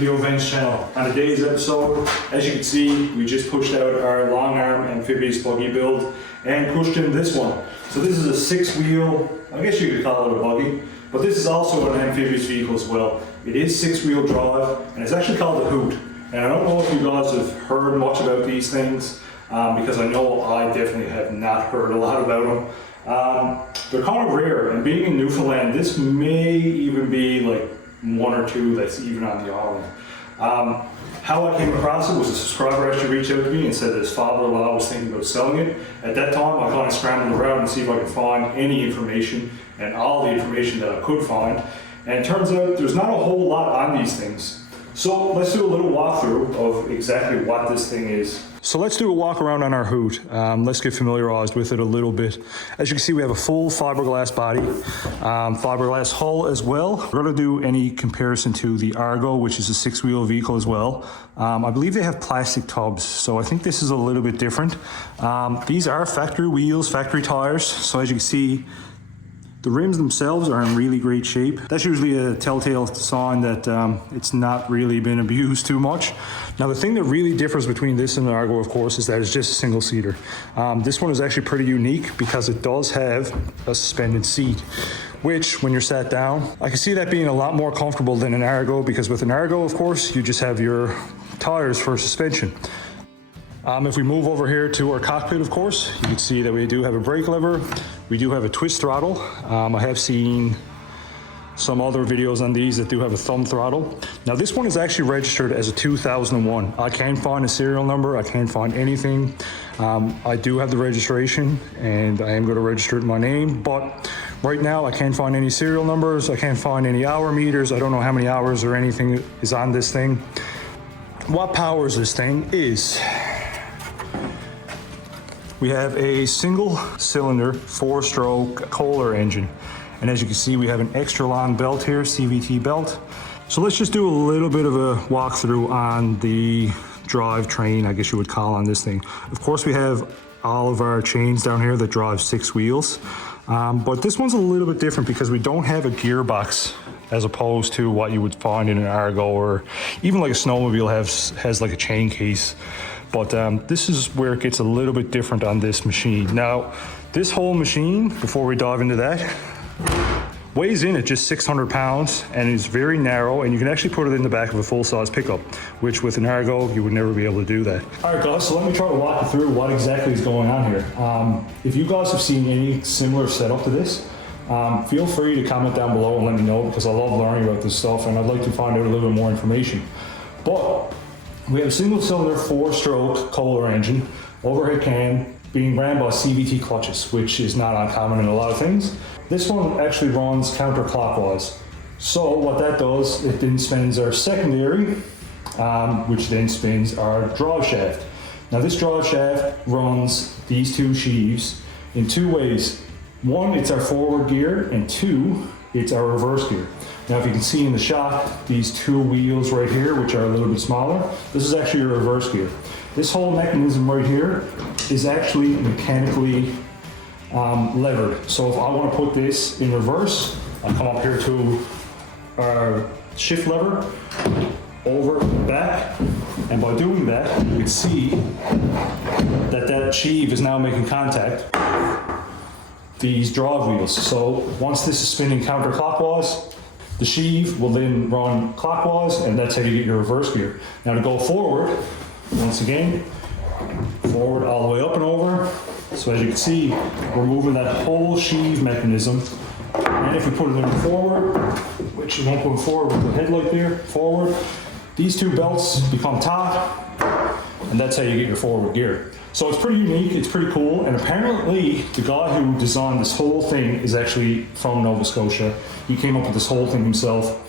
to the Ovenged channel. On today's episode, as you can see, we just pushed out our long arm amphibious buggy build and pushed in this one. So this is a 6-wheel, I guess you could call it a buggy, but this is also an amphibious vehicle as well. It is 6-wheel drive and it's actually called the Hoot. And I don't know if you guys have heard much about these things because I know I definitely have not heard a lot about them. They're kind of rare, and being in Newfoundland, this may even be like one or two that's even on the island. How I came across it was a subscriber actually reached out to me and said that his father-in-law was thinking about selling it. At that time, I kind of scrambled around to see if I could find any information and all the information that I could find. And it turns out there's not a whole lot on these things. So let's do a little walkthrough of exactly what this thing is. So let's do a walk around on our Hoot. Let's get familiarized with it a little bit. As you can see, we have a full fiberglass body, fiberglass hull as well. We're going to do any comparison to the Argo, which is a 6-wheel vehicle as well. I believe they have plastic tubs, so I think this is a little bit different. These are factory wheels, factory tires. So as you can see, the rims themselves are in really great shape. That's usually a telltale sign that it's not really been abused too much. Now the thing that really differs between this and the Argo, of course, is that it's just a single seater. This one is actually pretty unique because it does have a suspended seat, which when you're sat down, I can see that being a lot more comfortable than an Argo, because with an Argo, of course, you just have your tires for suspension. If we move over here to our cockpit, of course, you can see that we do have a brake lever. We do have a twist throttle. I have seen some other videos on these that do have a thumb throttle. Now this one is actually registered as a 2001. I can't find a serial number. I can't find anything. I do have the registration and I am going to register it in my name, but right now I can't find any serial numbers. I can't find any hour meters. I don't know how many hours or anything is on this thing. What powers this thing is, we have a single cylinder 4-stroke Kohler engine. And as you can see, we have an extra long belt here, CVT belt. So let's just do a little bit of a walkthrough on the drivetrain, I guess you would call on this thing. Of course, we have all of our chains down here that drive 6 wheels. But this one's a little bit different because we don't have a gearbox as opposed to what you would find in an Argo, or even like a snowmobile has like a chain case. But this is where it gets a little bit different on this machine. Now, this whole machine, before we dive into that, weighs in at just 600 pounds and is very narrow, and you can actually put it in the back of a full-size pickup, which with an Argo, you would never be able to do that. All right, guys, so let me try to walk you through what exactly is going on here. If you guys have seen any similar setup to this, feel free to comment down below and let me know, because I love learning about this stuff and I'd like to find out a little bit more information. But we have a single cylinder 4-stroke Kohler engine, overhead cam, being ran by CVT clutches, which is not uncommon in a lot of things. This one actually runs counterclockwise. So what that does, it then spins our secondary, which then spins our drive shaft. Now this drive shaft runs these 2 sheaves in 2 ways. One, it's our forward gear, and 2, it's our reverse gear. Now if you can see in the shot, these 2 wheels right here, which are a little bit smaller, this is actually a reverse gear. This whole mechanism right here is actually mechanically levered. So if I want to put this in reverse, I'll come up here to our shift lever, over and back, and by doing that, you can see that that sheave is now making contact these drive wheels. So once this is spinning counterclockwise, the sheave will then run clockwise, and that's how you get your reverse gear. Now to go forward, once again, forward all the way up and over. So as you can see, we're moving that whole sheave mechanism. And if we put it in forward, which you won't put forward with the headlight there, forward, these 2 belts become taut, and that's how you get your forward gear. So it's pretty unique, it's pretty cool, and apparently the guy who designed this whole thing is actually from Nova Scotia. He came up with this whole thing himself.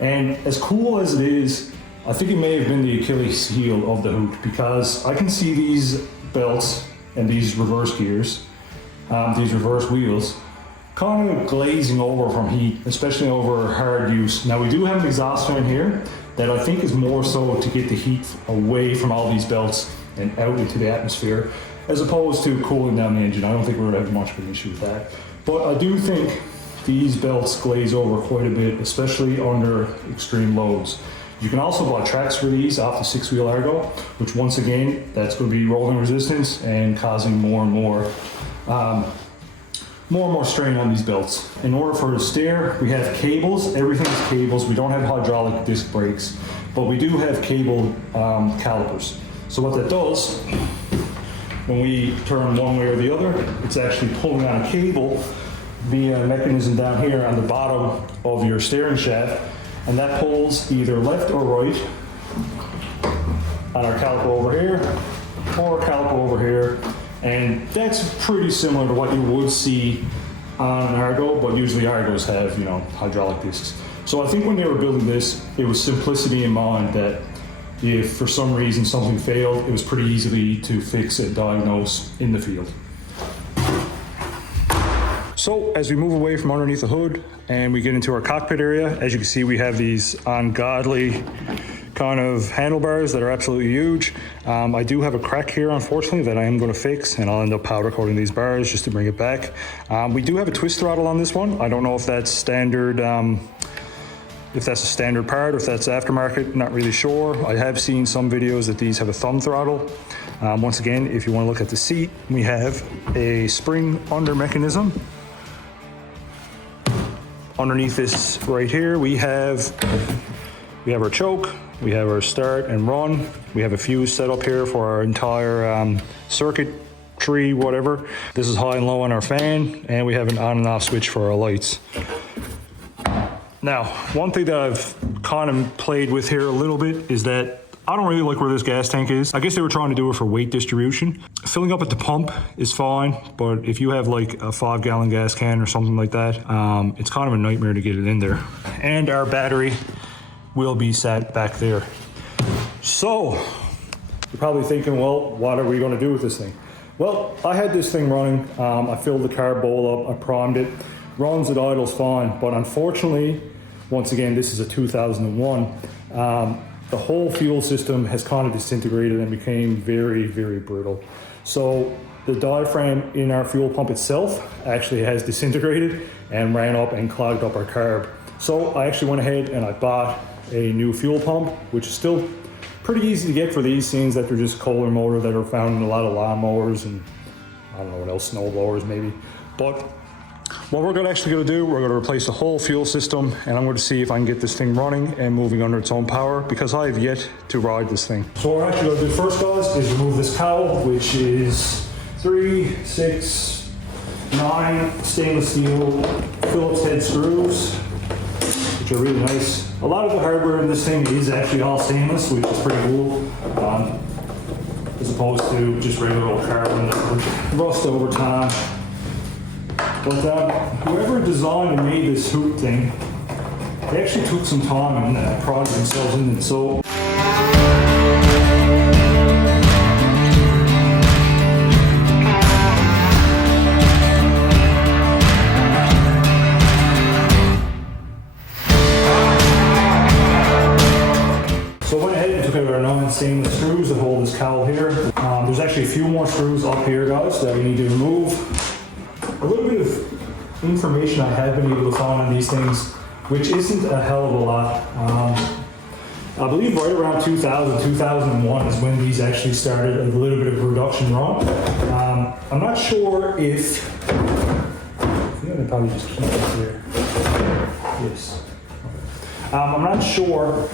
And as cool as it is, I think it may have been the Achilles heel of the Hoot, because I can see these belts and these reverse gears, these reverse wheels, kind of glazing over from heat, especially over hard use. Now we do have an exhaust fan here that I think is more so to get the heat away from all these belts and out into the atmosphere, as opposed to cooling down the engine. I don't think we're going to have much of an issue with that. But I do think these belts glaze over quite a bit, especially under extreme loads. You can also buy tracks for these off the 6-wheel Argo, which once again, that's going to be rolling resistance and causing more and more strain on these belts. In order for the steer, we have cables. Everything is cables. We don't have hydraulic disc brakes, but we do have cable calipers. So what that does, when we turn one way or the other, it's actually pulling on a cable via a mechanism down here on the bottom of your steering shaft, and that pulls either left or right on our caliper over here or caliper over here. And that's pretty similar to what you would see on an Argo, but usually Argos have, you know, hydraulic discs. So I think when they were building this, it was simplicity in mind, that if for some reason something failed, it was pretty easily to fix and diagnose in the field. So as we move away from underneath the hood and we get into our cockpit area, as you can see, we have these ungodly kind of handlebars that are absolutely huge. I do have a crack here, unfortunately, that I am going to fix, and I'll end up powder coating these bars just to bring it back. We do have a twist throttle on this one. I don't know if that's standard, if that's a standard part or if that's aftermarket, not really sure. I have seen some videos that these have a thumb throttle. Once again, if you want to look at the seat, we have a spring under mechanism. Underneath this right here, we have our choke, we have our start and run, we have a fuse set up here for our entire circuitry, whatever. This is high and low on our fan, and we have an on and off switch for our lights. Now, one thing that I've kind of played with here a little bit is that I don't really like where this gas tank is. I guess they were trying to do it for weight distribution. Filling up at the pump is fine, but if you have like a 5-gallon gas can or something like that, it's kind of a nightmare to get it in there. And our battery will be sat back there. So, you're probably thinking, well, what are we gonna do with this thing? Well, I had this thing running. I filled the carb bowl up, I primed it. Runs at idles fine, but unfortunately, once again, this is a 2001. The whole fuel system has kind of disintegrated and became very, very brittle. So the diaphragm in our fuel pump itself actually has disintegrated and ran up and clogged up our carb. So I actually went ahead and I bought a new fuel pump, which is still pretty easy to get for these things that they're just Kohler motor that are found in a lot of lawnmowers and I don't know what else, snow blowers maybe. But what we're actually going to do, we're going to replace the whole fuel system, and I'm going to see if I can get this thing running and moving under its own power, because I have yet to ride this thing. So what we're actually going to do first, guys, is remove this cowl, which is 3, 6, 9 stainless steel Phillips head screws, which are really nice. A lot of the hardware in this thing is actually all stainless, which is pretty cool, as opposed to just regular old carbon that would rust over time. But whoever designed and made this Hoot thing, they actually took some time and prided themselves in it. So I went ahead and took out our 9 stainless screws that hold this cowl here. There's actually a few more screws up here, guys, that we need to remove. A little bit of information I have been able to find on these things, which isn't a hell of a lot. I believe right around 2000, 2001 is when these actually started a little bit of a production run. I'm not sure if, I think I probably just keep it here. Yes. I'm not sure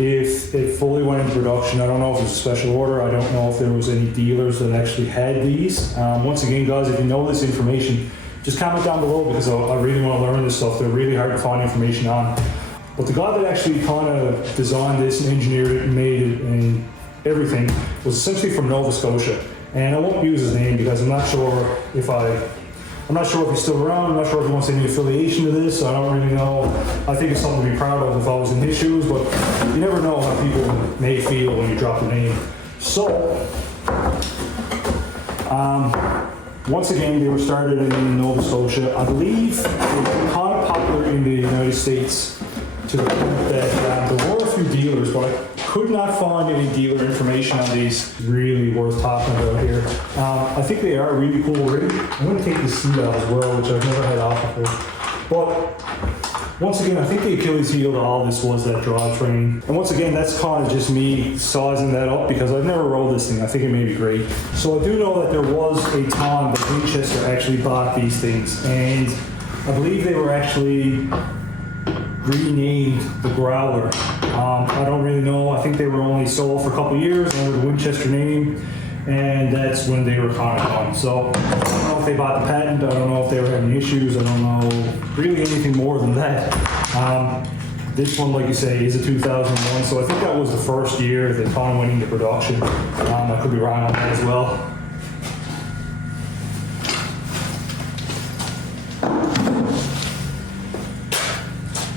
if it fully went into production. I don't know if it was a special order. I don't know if there was any dealers that actually had these. Once again, guys, if you know this information, just comment down below, because I really want to learn this stuff. They're really hard to find information on. But the guy that actually kind of designed this and engineered it and made it and everything was essentially from Nova Scotia. And I won't use his name because I'm not sure if he's still around. I'm not sure if he wants any affiliation to this. I don't really know. I think it's something to be proud of if I was in his shoes, but you never know how people may feel when you drop a name. So, once again, they were started in Nova Scotia. I believe they were kind of popular in the United States to the point that there were a few dealers, but I could not find any dealer information on these really worth talking about here. I think they are really cool rig. I'm going to take the seat out as well, which I've never had off before. But Once again, I think the Achilles heel to all this was that drivetrain. And once again, that's kind of just me sizing that up because I've never rode this thing. I think it may be great. So I do know that there was a time that Winchester actually bought these things. And I believe they were actually renamed the Growler. I don't really know. I think they were only sold for a couple years under the Winchester name. And that's when they were kind of gone. So I don't know if they bought the patent. I don't know if they were having issues. I don't know really anything more than that. This one, like you say, is a 2001. So I think that was the first year that kind of went into production. I could be wrong on that as well.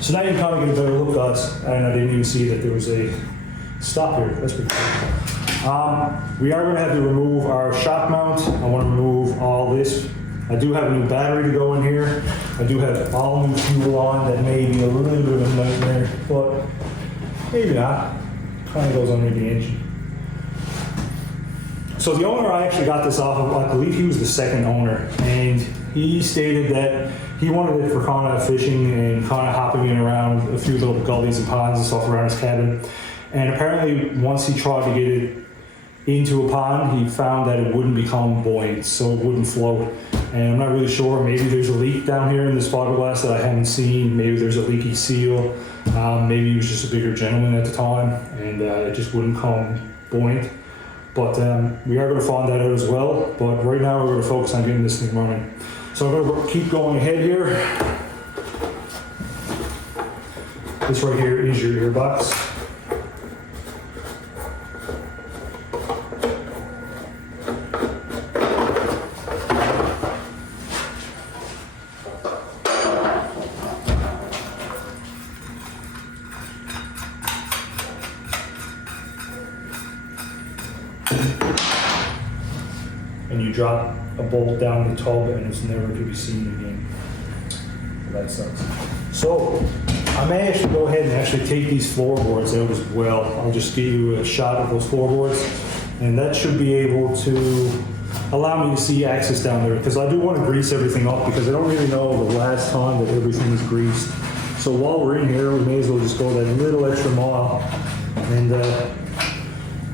So now you kind of get a better look, guys. And I didn't even see that there was a stop here. That's pretty cool. We are going to have to remove our shock mount. I want to remove all this. I do have a new battery to go in here. I do have all new fuel on. That may be a little bit of a nightmare, but maybe not. Kind of goes under the engine. So the owner I actually got this off of, I believe he was the second owner, and he stated that he wanted it for kind of fishing and kind of hopping in around a few little gullies and ponds and stuff around his cabin. And apparently, once he tried to get it into a pond, he found that it wouldn't become buoyant, so it wouldn't float. And I'm not really sure, maybe there's a leak down here in this fiberglass that I haven't seen, maybe there's a leaky seal, maybe he was just a bigger gentleman at the time, and it just wouldn't come buoyant. But we are going to find that out as well, but right now we're going to focus on getting this thing running. So I'm going to keep going ahead here. This right here is your earbox. And you drop a bolt down the tub and it's never to be seen again. That sucks. So I may actually go ahead and actually take these floorboards out as well. I'll just give you a shot of those floorboards, and that should be able to allow me to see access down there, because I do want to grease everything up because I don't really know the last time that everything is greased. So while we're in here, we may as well just go that little extra mile and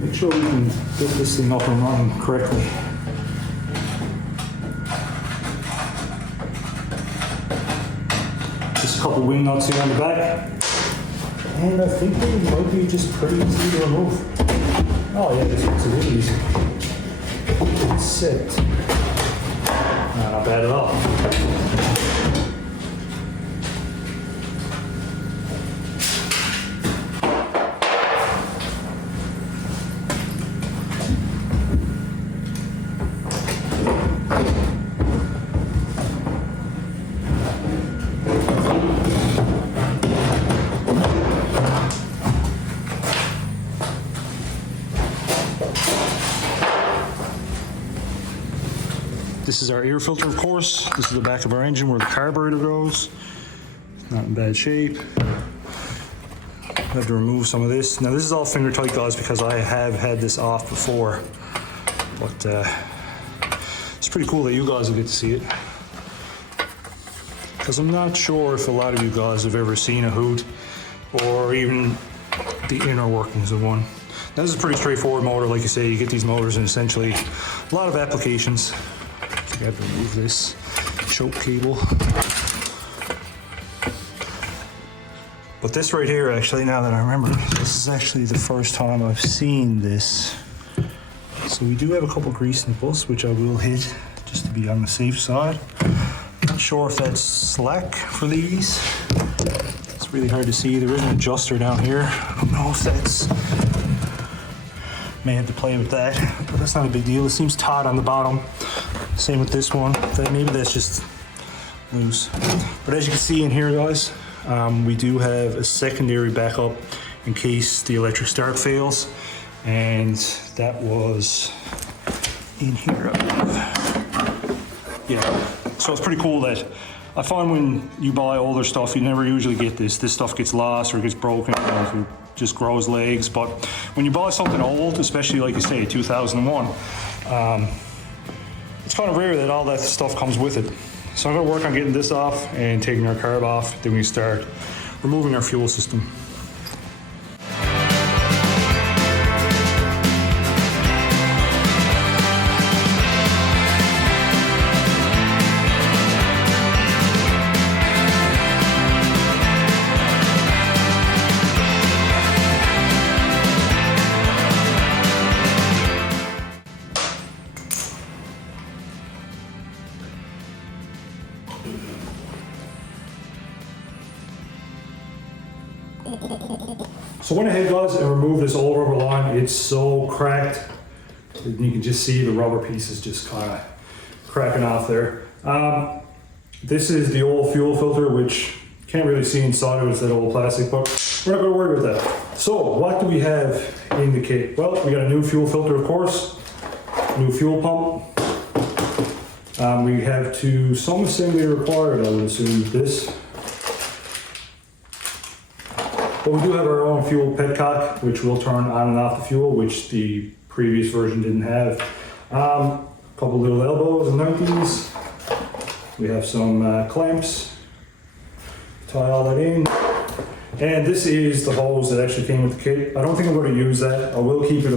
make sure we can get this thing up and running correctly. Just a couple wing nuts here on the back. And I think they might be just pretty easy to remove. Oh yeah, this one's really easy. It's set. Not bad at all. This is our air filter, of course. This is the back of our engine where the carburetor goes. Not in bad shape. I have to remove some of this. Now this is all finger tight, guys, because I have had this off before. But it's pretty cool that you guys will get to see it. Because I'm not sure if a lot of you guys have ever seen a Hoot or even the inner workings of one. Now this is a pretty straightforward motor, like you say. You get these motors in essentially a lot of applications. I have to remove this choke cable. But this right here, actually, now that I remember, this is actually the first time I've seen this. So we do have a couple grease nipples, which I will hit just to be on the safe side. Not sure if that's slack for these. It's really hard to see. There is an adjuster down here. I don't know if that's... May have to play with that, but that's not a big deal. It seems taut on the bottom. Same with this one. Maybe that's just loose. But as you can see in here, guys, we do have a secondary backup in case the electric start fails. And that was in here, I believe. Yeah, so it's pretty cool that I find when you buy older stuff, you never usually get this. This stuff gets lost or gets broken, or it just grows legs. But when you buy something old, especially like you say, 2001, it's kind of rare that all that stuff comes with it. So I'm gonna work on getting this off and taking our carb off, then we start removing our fuel system. So I went ahead, guys, and removed this old rubber line. It's so cracked. You can just see the rubber pieces just kind of cracking off there. This is the old fuel filter, which you can't really see inside of it. It's that old plastic, but we're not going to worry about that. So what do we have in the kit? Well, we got a new fuel filter, of course, new fuel pump. We have some assembly required, I would assume, this. But we do have our own fuel petcock, which will turn on and off the fuel, which the previous version didn't have. A couple little elbows and mounties. We have some clamps. Tie all that in. And this is the hose that actually came with the kit. I don't think I'm going to use that. I will keep it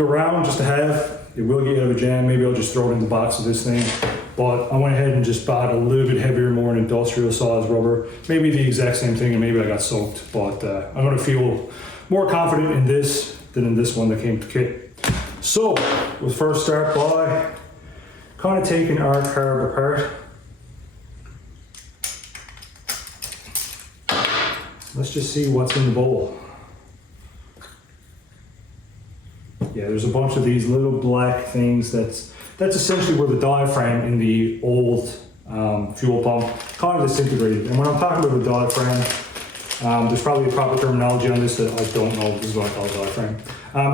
around just to have. It will get out of a jam. Maybe I'll just throw it in the box of this thing. But I went ahead and just bought a little bit heavier, more an industrial size rubber. Maybe the exact same thing, and maybe I got soaked. But I'm going to feel more confident in this than in this one that came with the kit. So we'll first start by kind of taking our carb apart. Let's just see what's in the bowl. Yeah, there's a bunch of these little black things. That's essentially where the diaphragm in the old fuel pump kind of disintegrated. And when I'm talking about the diaphragm, there's probably a proper terminology on this that I don't know. This is what I call a diaphragm.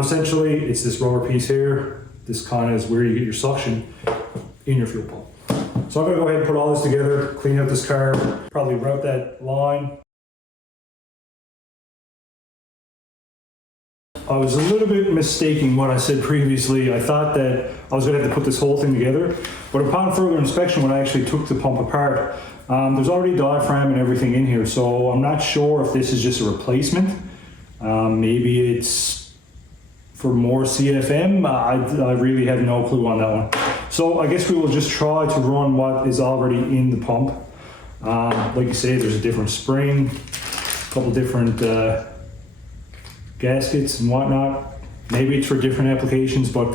Essentially, it's this rubber piece here. This kind of is where you get your suction in your fuel pump. So I'm gonna go ahead and put all this together, clean out this carb, probably route that line. I was a little bit mistaken what I said previously. I thought that I was going to have to put this whole thing together, but upon further inspection, when I actually took the pump apart, there's already diaphragm and everything in here, so I'm not sure if this is just a replacement. Maybe it's for more CFM. I really have no clue on that one. So I guess we will just try to run what is already in the pump. Like you say, there's a different spring, a couple different gaskets and whatnot. Maybe it's for different applications, but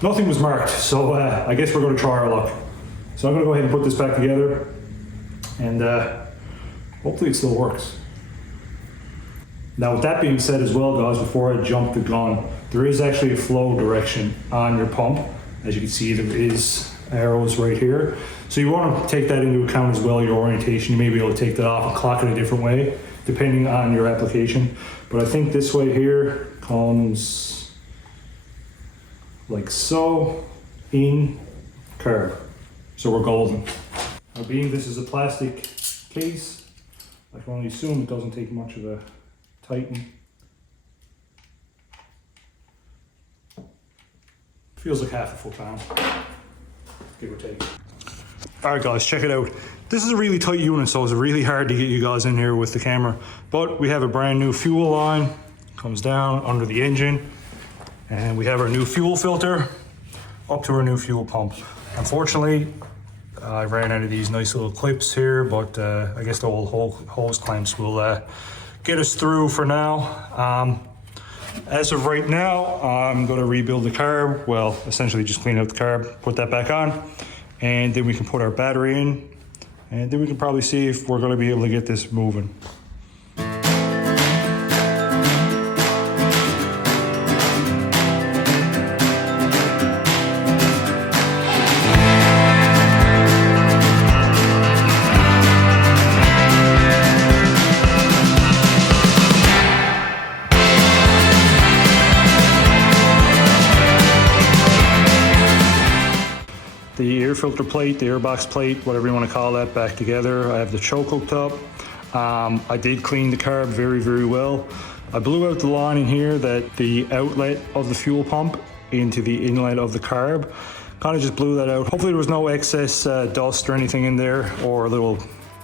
nothing was marked, so I guess we're going to try our luck. So I'm going to go ahead and put this back together, and hopefully it still works. Now with that being said as well, guys, before I jump the gun, there is actually a flow direction on your pump. As you can see, there is arrows right here, so you want to take that into account as well, your orientation. You may be able to take that off and clock it a different way depending on your application. But I think this way here comes like so, in, carb. So we're golden. Now being this is a plastic case, I can only assume it doesn't take much of a tighten. Feels like half a foot-pound, give or take. All right guys, check it out. This is a really tight unit, so it's really hard to get you guys in here with the camera. But we have a brand new fuel line, comes down under the engine, and we have our new fuel filter up to our new fuel pump. Unfortunately, I ran out of these nice little clips here, but I guess the old hose clamps will get us through for now. As of right now, I'm going to rebuild the carb. Well, essentially just clean out the carb, put that back on, and then we can put our battery in, and then we can probably see if we're going to be able to get this moving. The air filter plate, the airbox plate, whatever you want to call that, back together. I have the choke hooked up. I did clean the carb very, very well. I blew out the line in here, that the outlet of the fuel pump into the inlet of the carb. Kind of just blew that out. Hopefully there was no excess dust or anything in there, or little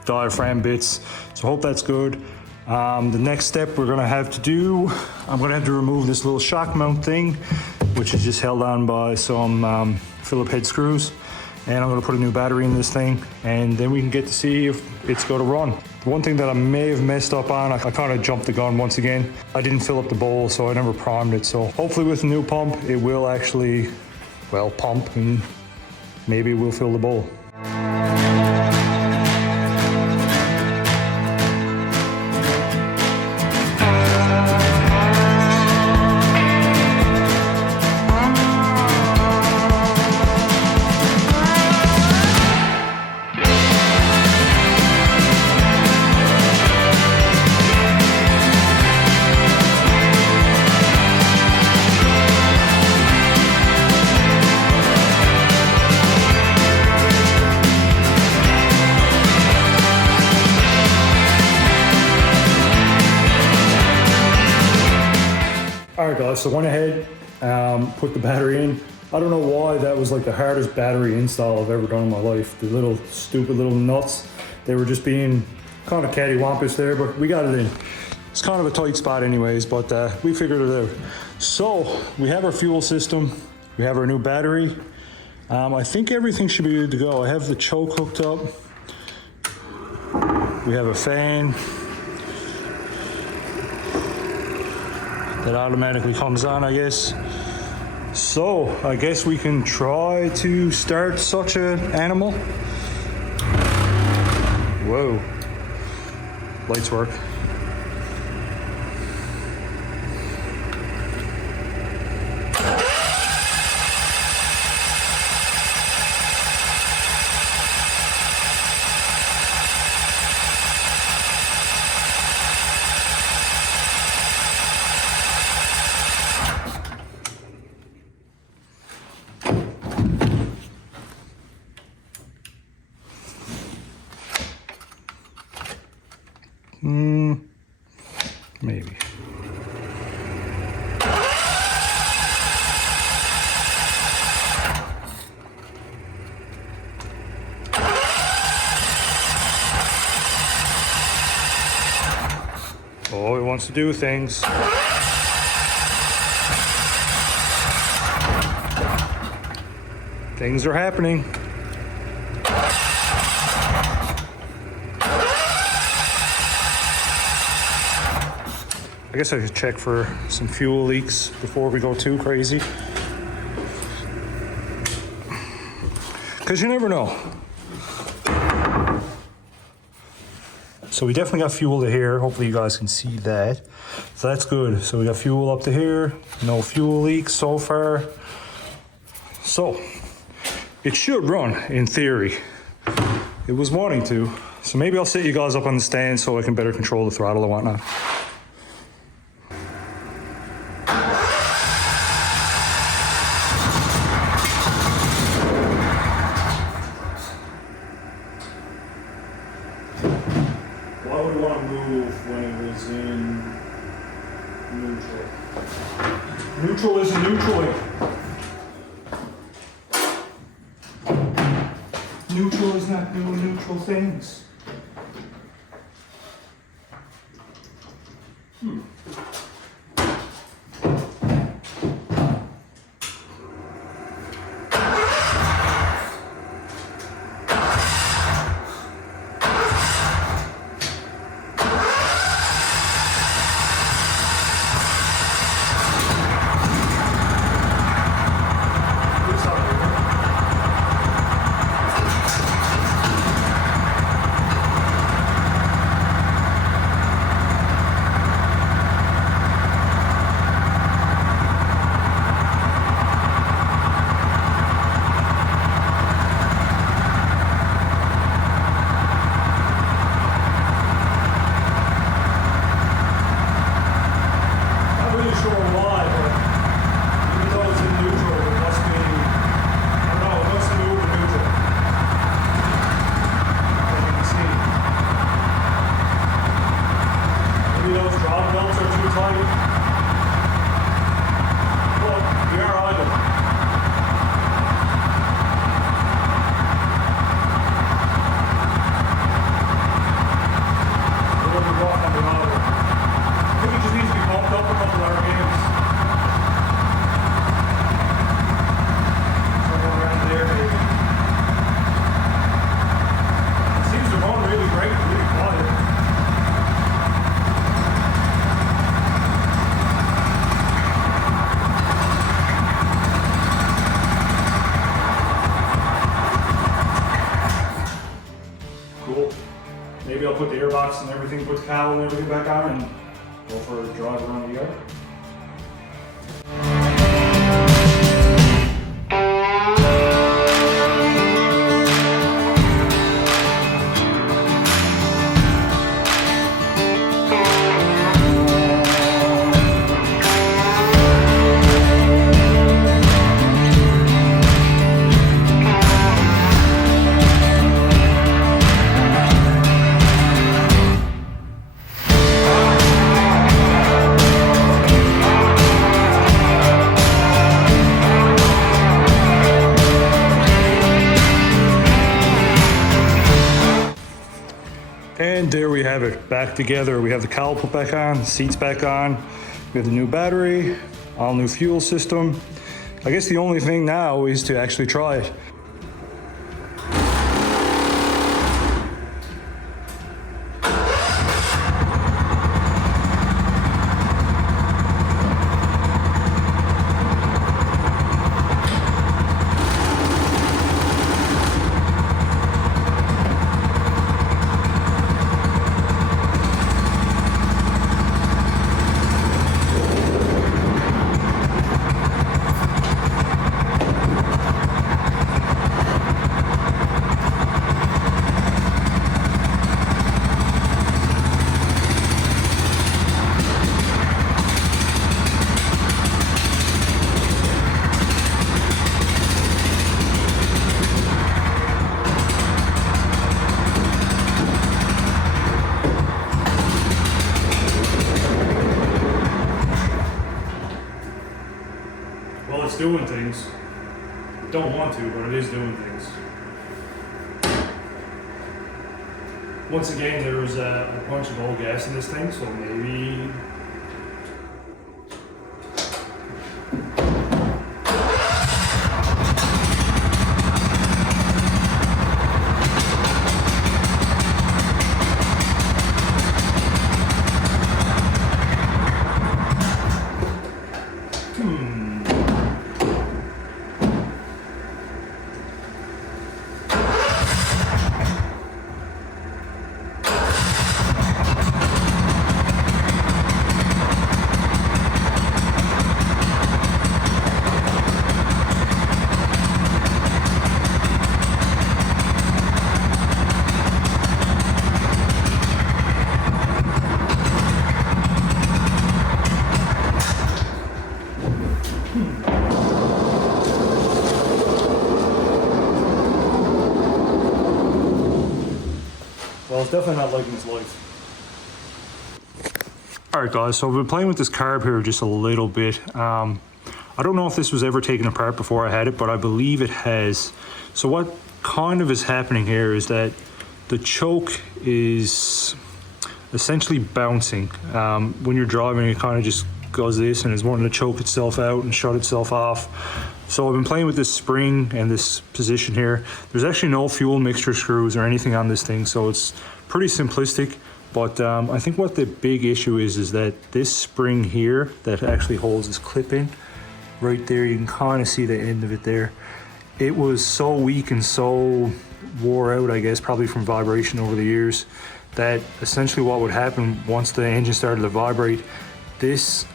diaphragm bits. So hope that's good. The next step we're gonna have to do, I'm gonna have to remove this little shock mount thing, which is just held on by some Phillip head screws. And I'm gonna put a new battery in this thing, and then we can get to see if it's gonna run. The one thing that I may have messed up on, I kind of jumped the gun once again. I didn't fill up the bowl, so I never primed it. So hopefully with the new pump, it will actually, well, pump, and maybe we'll fill the bowl. Alright guys, so went ahead, put the battery in. I don't know why that was like the hardest battery install I've ever done in my life. The little stupid little nuts, they were just being kind of cattywampus there, but we got it in. It's kind of a tight spot anyways, but we figured it out. So we have our fuel system, we have our new battery. I think everything should be good to go. I have the choke hooked up. We have a fan that automatically comes on, I guess. So I guess we can try to start such an animal. Whoa, lights work. Maybe. Oh, it wants to do things. Things are happening. I guess I should check for some fuel leaks before we go too crazy. Because you never know. So we definitely got fuel to here. Hopefully you guys can see that. So that's good. So we got fuel up to here. No fuel leaks so far. So it should run in theory. It was wanting to. So maybe I'll set you guys up on the stand so I can better control the throttle and whatnot. Why would we want to move when it was in neutral? Neutral isn't neutraling. Neutral is not doing neutral things. maybe I'll put the airbox and everything, put the cowl and everything back on and go for a drive around the yard. And there we have it, back together. We have the cowl put back on, seats back on. We have the new battery, all new fuel system. I guess the only thing now is to actually try it. Well, it's doing things. Don't want to, but it is doing things. Once again, there's a bunch of old gas in this thing, so maybe... Well, it's definitely not liking its life. Alright guys, so I've been playing with this carb here just a little bit. I don't know if this was ever taken apart before I had it, but I believe it has. So what kind of is happening here is that the choke is essentially bouncing. When you're driving, it kind of just goes this and is wanting to choke itself out and shut itself off. So I've been playing with this spring and this position here. There's actually no fuel mixture screws or anything on this thing, so it's pretty simplistic. But I think what the big issue is that this spring here that actually holds this clip in, right there, you can kind of see the end of it there. It was so weak and so wore out, I guess, probably from vibration over the years, that essentially what would happen once the engine started to vibrate, this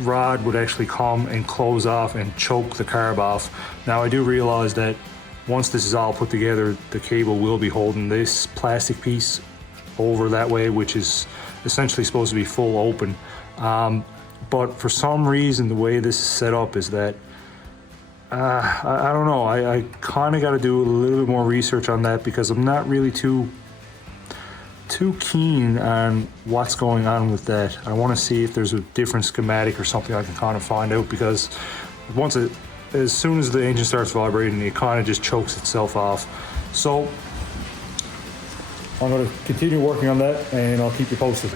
rod would actually come and close off and choke the carb off. Now I do realize that once this is all put together, the cable will be holding this plastic piece over that way, which is essentially supposed to be full open. But for some reason, the way this is set up is that I don't know, I kind of got to do a little bit more research on that, because I'm not really too keen on what's going on with that. I want to see if there's a different schematic or something I can kind of find out, because as soon as the engine starts vibrating, it kind of just chokes itself off. So I'm going to continue working on that and I'll keep you posted.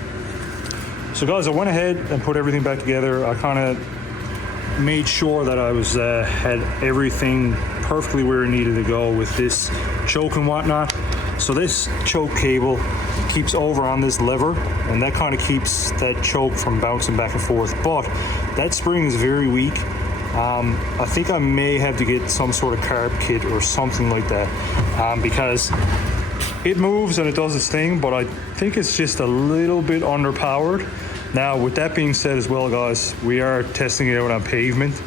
So guys, I went ahead and put everything back together. I kind of made sure that I was had everything perfectly where it needed to go with this choke and whatnot. So this choke cable keeps over on this lever, and that kind of keeps that choke from bouncing back and forth. But that spring is very weak. I think I may have to get some sort of carb kit or something like that, because it moves and it does its thing, but I think it's just a little bit underpowered. Now, with that being said as well, guys, we are testing it out on pavement.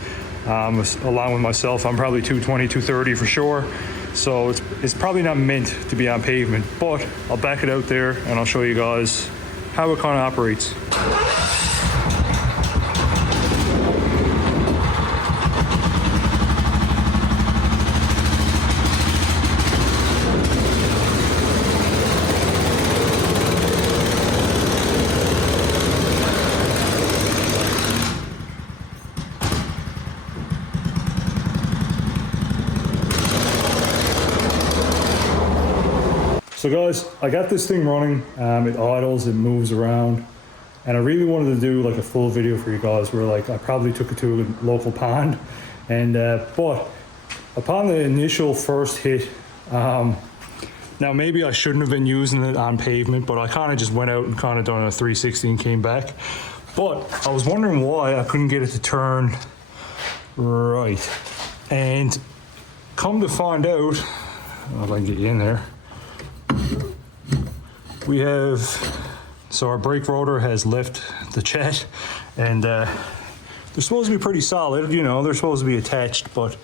Along with myself, I'm probably 220, 230 for sure. So it's probably not meant to be on pavement, but I'll back it out there and I'll show you guys how it kind of operates. So guys, I got this thing running, it idles, it moves around, and I really wanted to do like a full video for you guys where like I probably took it to a local pond, and but upon the initial first hit, now maybe I shouldn't have been using it on pavement, but I kind of just went out and kind of done a 360 and came back. But I was wondering why I couldn't get it to turn right, and come to find out, if I can get you in there, we have, so our brake rotor has left the chat, and they're supposed to be pretty solid, you know, they're supposed to be attached, but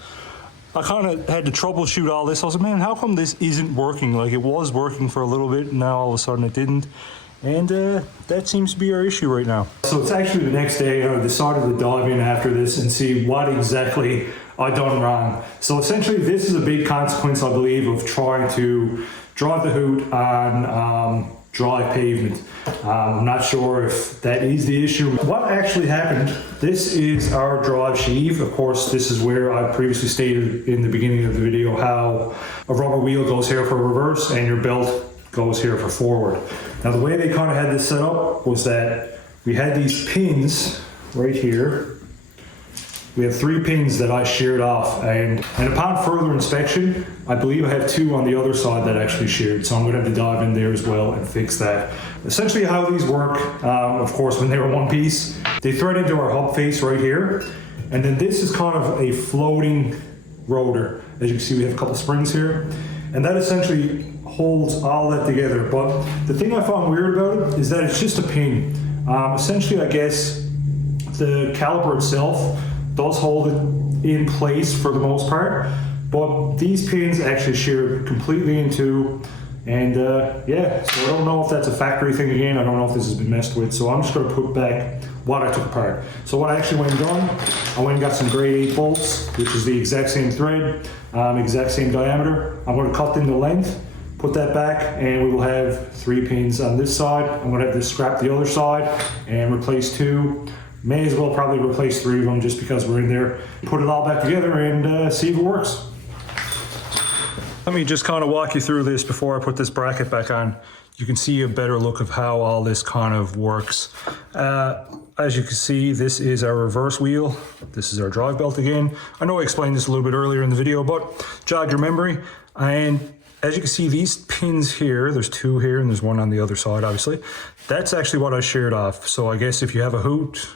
I kind of had to troubleshoot all this. I was like, man, how come this isn't working? Like, it was working for a little bit, and now all of a sudden it didn't. And that seems to be our issue right now. So it's actually the next day I decided to dive in after this and see what exactly I done wrong. So essentially this is a big consequence, I believe, of trying to drive the Hoot on dry pavement. I'm not sure if that is the issue. What actually happened, this is our drive sheave. Of course, this is where I previously stated in the beginning of the video how a rubber wheel goes here for reverse and your belt goes here for forward. Now the way they kind of had this set up was that we had these pins right here. We have 3 pins that I sheared off, and upon further inspection, I believe I have 2 on the other side that actually sheared, so I'm gonna have to dive in there as well and fix that. Essentially how these work, of course, when they were one piece, they thread into our hub face right here, and then this is kind of a floating rotor. As you can see, we have a couple springs here, and that essentially holds all that together. But the thing I found weird about it is that it's just a pin. Essentially, I guess the caliper itself does hold it in place for the most part, but these pins actually shear completely in two, and yeah, so I don't know if that's a factory thing again. I don't know if this has been messed with, so I'm just going to put back what I took apart. So what I actually went and done, I went and got some grade 8 bolts, which is the exact same thread, exact same diameter. I'm going to cut them to length, put that back, and we will have 3 pins on this side. I'm going to have to scrap the other side and replace 2. May as well probably replace 3 of them just because we're in there. Put it all back together and see if it works. Let me just kind of walk you through this before I put this bracket back on. You can see a better look of how all this kind of works. As you can see, this is our reverse wheel. This is our drive belt again. I know I explained this a little bit earlier in the video, but jog your memory. And as you can see, these pins here, there's 2 here and there's 1 on the other side, obviously. That's actually what I sheared off. So I guess if you have a Hoot,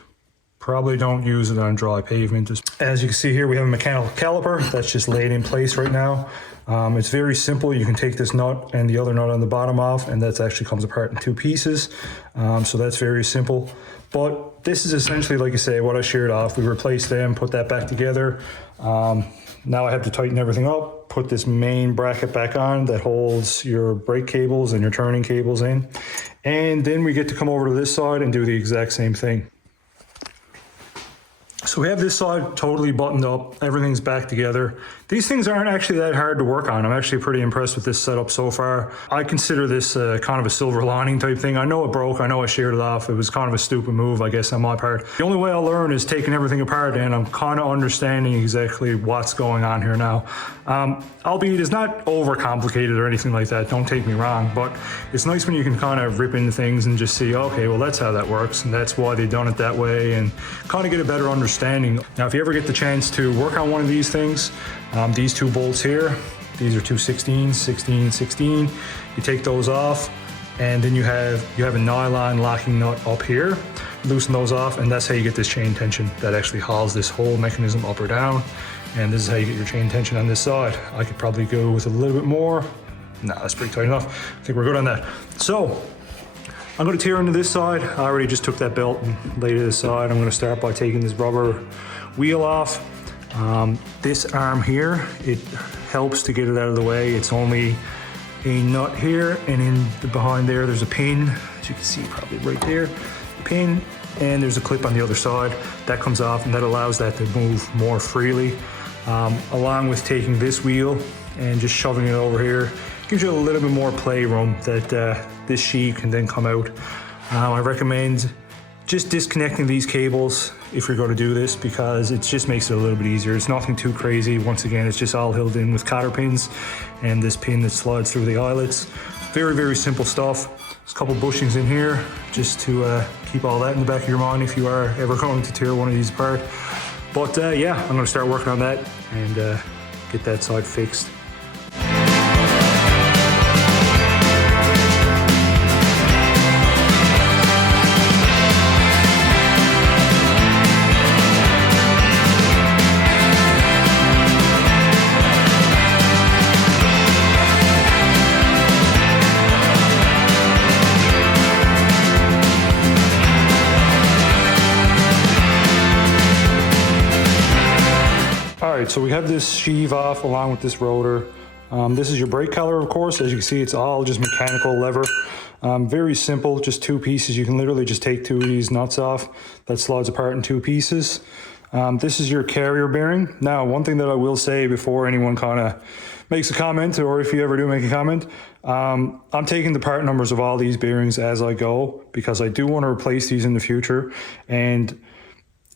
probably don't use it on dry pavement. As you can see here, we have a mechanical caliper that's just laid in place right now. It's very simple. You can take this nut and the other nut on the bottom off, and that actually comes apart in 2 pieces. So that's very simple. But this is essentially, like I say, what I sheared off. We replaced them, put that back together. Now I have to tighten everything up, put this main bracket back on that holds your brake cables and your turning cables in. And then we get to come over to this side and do the exact same thing. So we have this side totally buttoned up, everything's back together. These things aren't actually that hard to work on. I'm actually pretty impressed with this setup so far. I consider this kind of a silver lining type thing. I know it broke, I know I sheared it off. It was kind of a stupid move, I guess, on my part. The only way I learn is taking everything apart, and I'm kind of understanding exactly what's going on here now. Albeit it's not overcomplicated or anything like that, don't take me wrong, but it's nice when you can kind of rip into things and just see, okay, well, that's how that works, and that's why they've done it that way, and kind of get a better understanding. Now, if you ever get the chance to work on one of these things, these 2 bolts here, these are 2 16s, 16, 16. You take those off, and then you have a nylon locking nut up here. Loosen those off, and that's how you get this chain tension that actually hauls this whole mechanism up or down. And this is how you get your chain tension on this side. I could probably go with a little bit more, No, that's pretty tight enough. I think we're good on that. So I'm gonna tear into this side. I already just took that belt and laid it aside. I'm gonna start by taking this rubber wheel off. This arm here, it helps to get it out of the way. It's only a nut here, and in the behind there, there's a pin, as you can see probably right there, pin, and there's a clip on the other side. That comes off, and that allows that to move more freely. Along with taking this wheel and just shoving it over here, gives you a little bit more play room that this sheave can then come out. I recommend just disconnecting these cables if you're going to do this, because it just makes it a little bit easier. It's nothing too crazy. Once again, it's just all held in with cotter pins and this pin that slides through the eyelets. Very, very simple stuff. There's a couple bushings in here just to keep all that in the back of your mind if you are ever going to tear one of these apart. But yeah, I'm going to start working on that and get that side fixed. Alright, so we have this sheave off along with this rotor. This is your brake collar, of course. As you can see, it's all just mechanical lever. Very simple, just two pieces. You can literally just take two of these nuts off. That slides apart in two pieces. This is your carrier bearing. Now, one thing that I will say before anyone kind of makes a comment, or if you ever do make a comment, I'm taking the part numbers of all these bearings as I go, because I do want to replace these in the future. And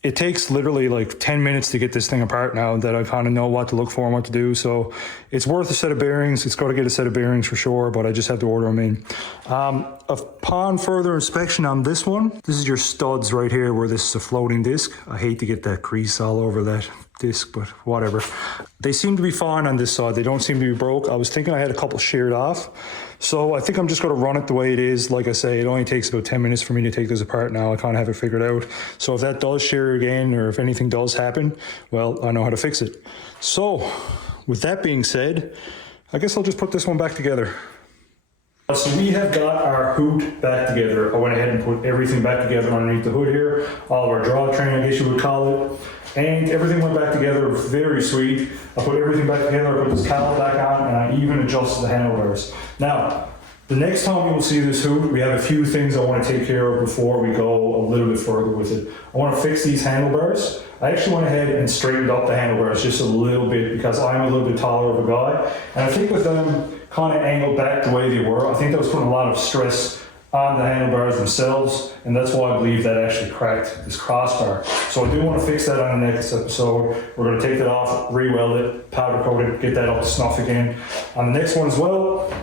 it takes literally like 10 minutes to get this thing apart now that I kind of know what to look for and what to do. So it's worth a set of bearings. It's got to get a set of bearings for sure, but I just have to order them in. Upon further inspection on this one, this is your studs right here where this is a floating disc. I hate to get that grease all over that disc, but whatever. They seem to be fine on this side. They don't seem to be broke. I was thinking I had a couple sheared off. So I think I'm just going to run it the way it is. Like I say, it only takes about 10 minutes for me to take this apart now. I kind of have it figured out. So if that does shear again, or if anything does happen, well, I know how to fix it. So with that being said, I guess I'll just put this one back together. So we have got our Hoot back together. I went ahead and put everything back together underneath the hood here. All of our drivetrain, I guess you would call it. And everything went back together very sweet. I put everything back together, I put this cowl back on, and I even adjusted the handlebars. Now, the next time you will see this Hoot, we have a few things I want to take care of before we go a little bit further with it. I want to fix these handlebars. I actually went ahead and straightened up the handlebars just a little bit because I'm a little bit taller of a guy. And I think with them kind of angled back the way they were, I think that was putting a lot of stress on the handlebars themselves, and that's why I believe that actually cracked this crossbar. So I do want to fix that on the next episode. We're going to take that off, re-weld it, powder coat it, get that up to snuff again. On the next one as well,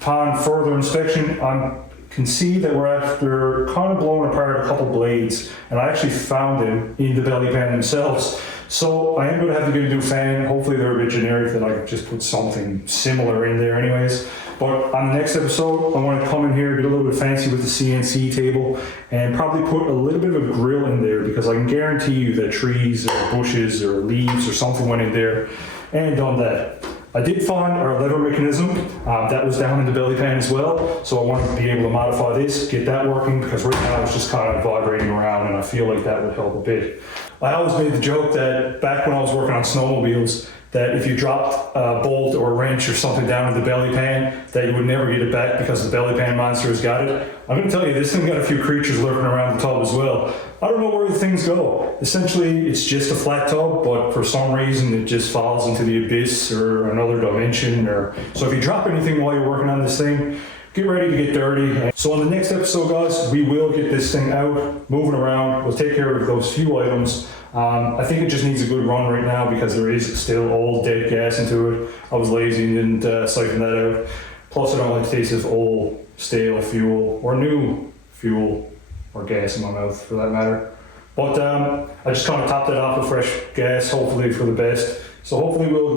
upon further inspection, I can see that we're after kind of blowing apart a couple blades, and I actually found them in the belly pan themselves. So I am going to have to get a new fan. Hopefully they're a bit generic, that I can just put something similar in there anyways. But on the next episode, I want to come in here, get a little bit fancy with the CNC table, and probably put a little bit of a grill in there, because I can guarantee you that trees or bushes or leaves or something went in there and done that. I did find our lever mechanism, that was down in the belly pan as well, so I wanted to be able to modify this, get that working, because right now it's just kind of vibrating around, and I feel like that would help a bit. I always made the joke that back when I was working on snowmobiles, that if you dropped a bolt or a wrench or something down in the belly pan, that you would never get it back because the belly pan monster has got it. I'm going to tell you, this thing got a few creatures lurking around the tub as well. I don't know where the things go. Essentially, it's just a flat tub, but for some reason it just falls into the abyss or another dimension. So if you drop anything while you're working on this thing, get ready to get dirty. So on the next episode, guys, we will get this thing out, moving around. We'll take care of those few items. I think it just needs a good run right now because there is still old dead gas into it. I was lazy and didn't siphon that out. Plus, I don't like the taste of old, stale fuel or new fuel or gas in my mouth for that matter. But I just kind of topped that off with fresh gas, hopefully for the best. So hopefully we'll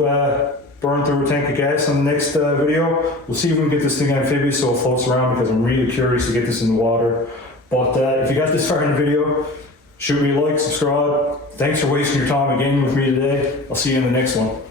burn through a tank of gas on the next video. We'll see if we can get this thing amphibious so it floats around, because I'm really curious to get this in the water. But if you got this far in the video, shoot me a like, subscribe. Thanks for wasting your time again with me today. I'll see you in the next one.